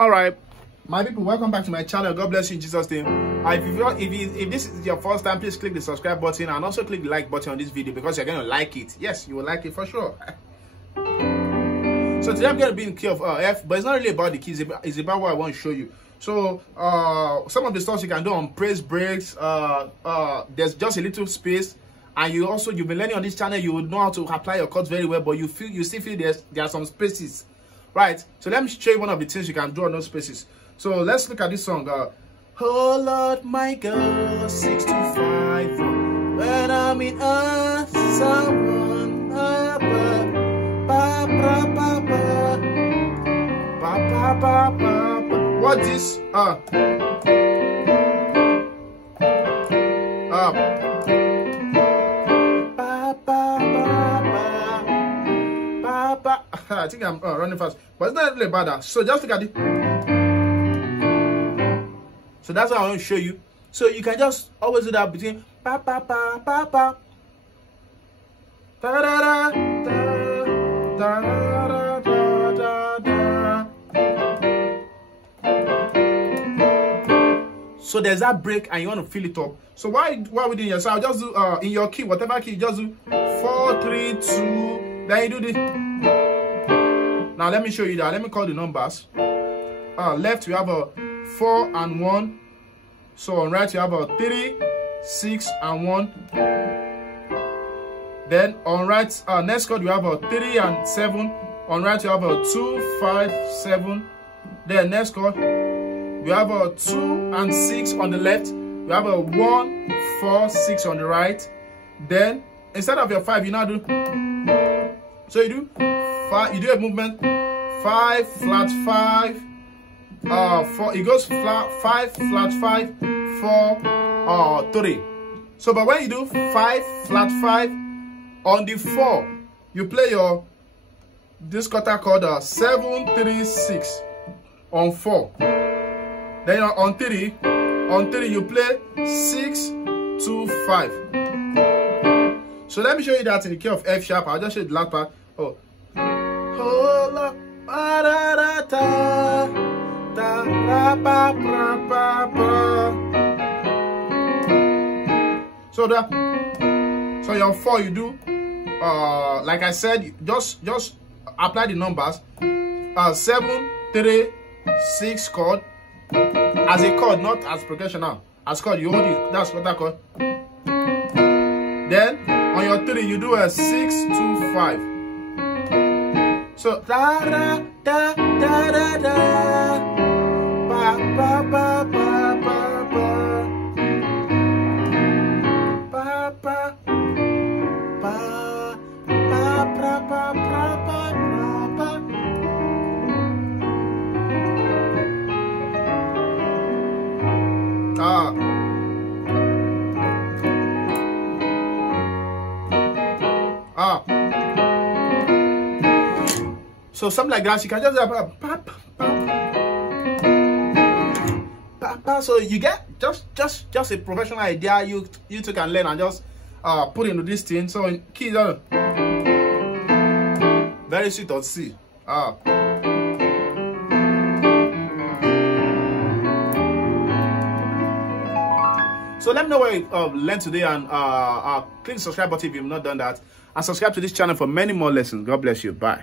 All right, my people, welcome back to my channel. God bless you in Jesus' name. If this is your first time, please click the subscribe button and also click the like button on this video because you're going to like it. Yes, you will like it for sure. So today I'm going to be in key of F, but it's not really about the keys. It's about what I want to show you. So some of the stuff you can do on praise breaks. There's just a little space, and you've been learning on this channel. You would know how to apply your chords very well, but you still feel there are some spaces. Right, so let me show you one of the things you can do on those spaces. So let's look at this song. Oh Lord, my God, 6 to 5. When I'm in someone, what is I think I'm running fast, but it's not really about that. So just look at it. So that's what I want to show you. So you can just always do that between pa pa pa pa pa da da da da da da da. So there's that break, and you want to fill it up. So why we doing here? So I'll just do in your key, whatever key, you just do 4 3 2. Then you do this. Now let me show you that. Let me call the numbers. Left we have a 4 and 1. So on right you have a 3, 6 and 1. Then on right next chord you have a 3 and 7. On right you have a 2, 5, 7. Then next chord we have a 2 and 6 on the left. We have a 1, 4, 6 on the right. Then instead of your 5 you now do. So you do 5. You do a movement 5 flat 5. 4. It goes flat 5 flat 5 4 3. So but when you do 5 flat 5 on the 4, you play this quarter chord 7 3 6 on 4. Then on 3 you play 6 2 5. So let me show you that in the key of F sharp. I'll just show you the last part. Oh la ba da da da da ra ba ba ba ba. So your 4 you do like I said, just apply the numbers 7 3 6 chord as a chord, not as progression now. As chord you hold it, that's what I call. Then on your 3 you do a 6 2 5. So da da da da da da ba ba ba ba ba ba ba ba ba ba ba ba. So something like that, you can just so you get just a professional idea you two can learn and just put into this thing. So keys are very sweet on C. So let me know what you learned today, and click the subscribe button if you've not done that, and subscribe to this channel for many more lessons. God bless you. Bye.